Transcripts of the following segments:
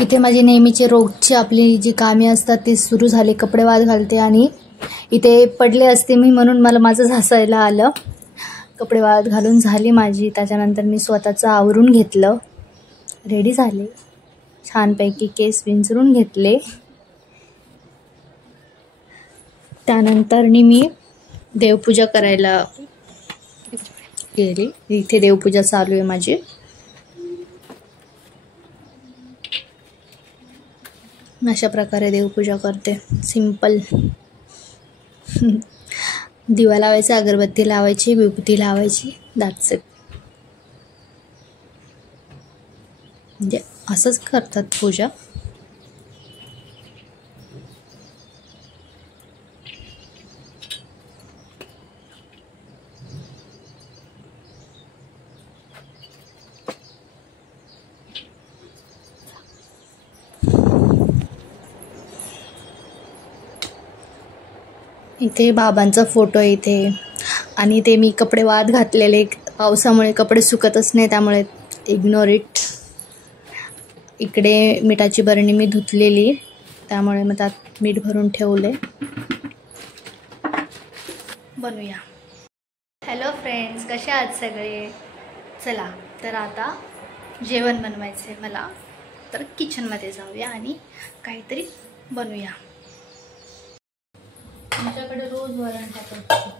इथे माझी नेहमीचे रोजची आपली जी कामे असतात ती सुरू झाली. कपडे वाळत घालते आणि इथे पडले असते मी म्हणून मला माझं हसायला आलं. कपडे वाळत घालून झाली माझी. त्याच्यानंतर मी स्वतःचं आवरून घेतलं, रेडी झाले, छानपैकी केस विंचरून घेतले. त्यानंतर मी देवपूजा करायला गेली. इथे देवपूजा चालू आहे माझी. अशा प्रकारे देवपूजा करते, सिंपल. दिवा लावायचा, अगरबत्ती लावायची, विभूती लावायची, दॅट्स इट. म्हणजे असंच करतात पूजा. इथे बाबांचा फोटो आहे इथे. आणि ते मी कपडे वाळत घातलेले, पावसामुळे कपडे सुकतच नाही, त्यामुळे इग्नोर इट. इकडे मिठाची बरणी मी धुतलेली, त्यामुळे मग त्यात मीठ भरून ठेवले. बनवूया. हॅलो फ्रेंड्स, कसे आहात सगळे? चला तर आता जेवण बनवायचं आहे मला, तर किचनमध्ये जाऊया आणि काहीतरी बनवूया. आमच्याकडे रोज वरण भात असतो,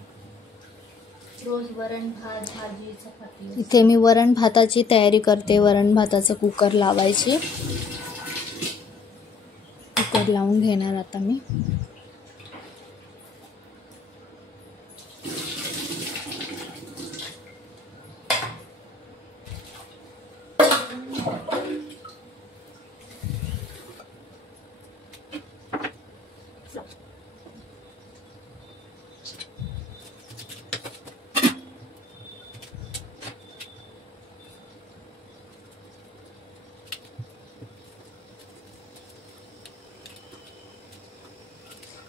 रोज वरण भात, भाजी, चपाती. इथे मी वरण भाताची तयारी करते. वरण भाताचं कुकर लावायची. कुकर लावून घेणार आता मी.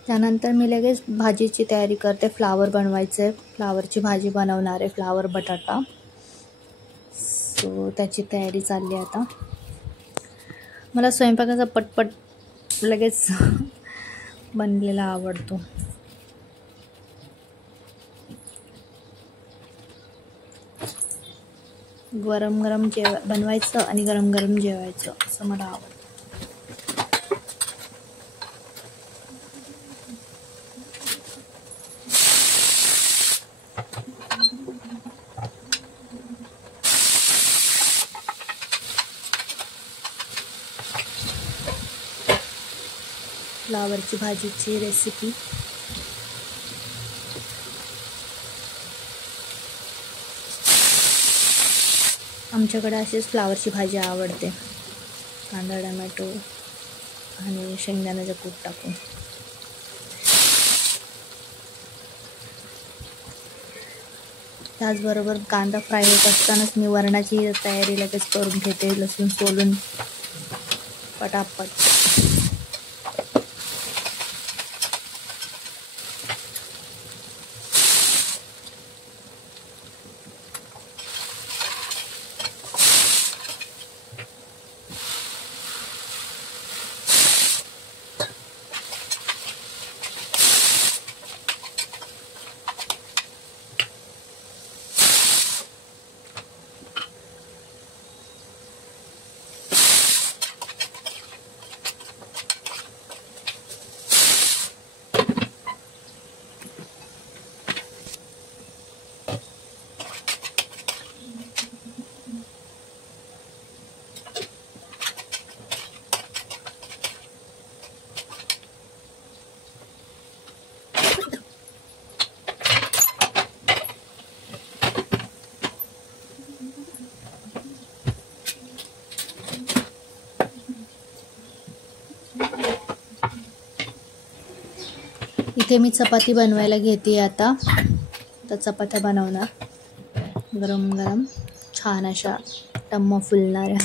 त्यानंतर मी लगेच भाजीची तयारी करते. फ्लावर बनवायचं आहे, फ्लावरची भाजी बनवणार आहे, फ्लावर बटाटा. सो त्याची तयारी चालली आहे आता. मला स्वयंपाकाचा पटपट लगेच बनलेला आवडतो. गरम गरम बनवायचं आणि गरम गरम जेवायचं, असं मला आवडतं. फ्लावरची भाजीची रेसिपी. आमच्याकडे अशीच फ्लावरची भाजी आवडते, कांदा टमॅटो आणि शेंगदाण्याचं कूट टाकून. त्याचबरोबर कांदा फ्राय होत असतानाच मी वरणाची तयारी लगेच करून घेते, लसूण सोलून पटापट. इथे मी चपाती बनवायला घेते आता. तर चपात्या बनवणार गरम गरम, छान अशा टम्म फुलणाऱ्या.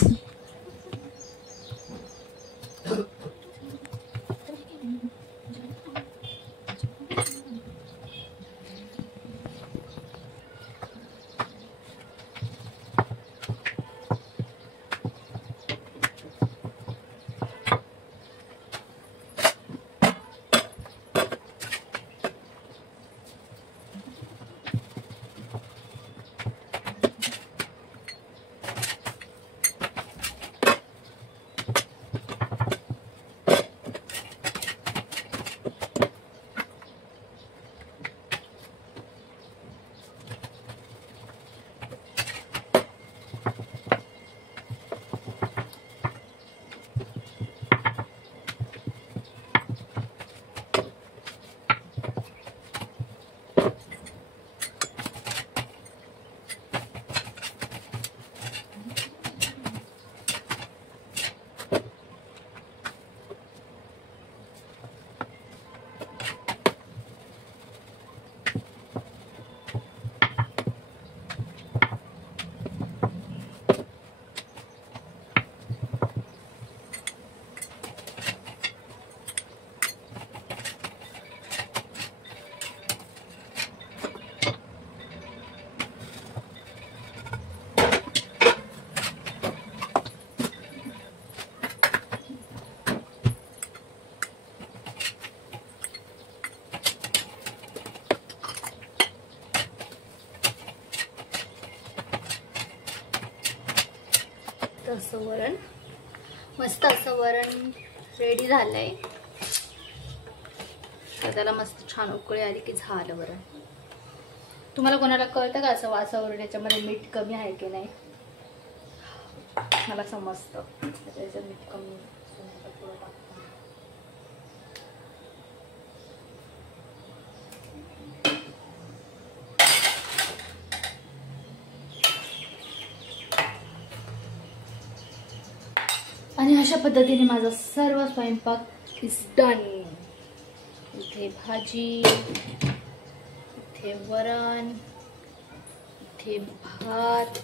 असं वरण, मस्त असं वरण रेडी झालंय. तर त्याला मस्त छान उकळी आली की झालं वरण. तुम्हाला कोणाला कळतं का असं वासावरून याच्यामध्ये मीठ कमी आहे की नाही? मला समजतं त्याचं मीठ कमी थोडं टाकतो. आणि अशा पद्धतीने माझा सर्व स्वयंपाक इज डन. इथे भाजी, इथे वरण, इथे भात,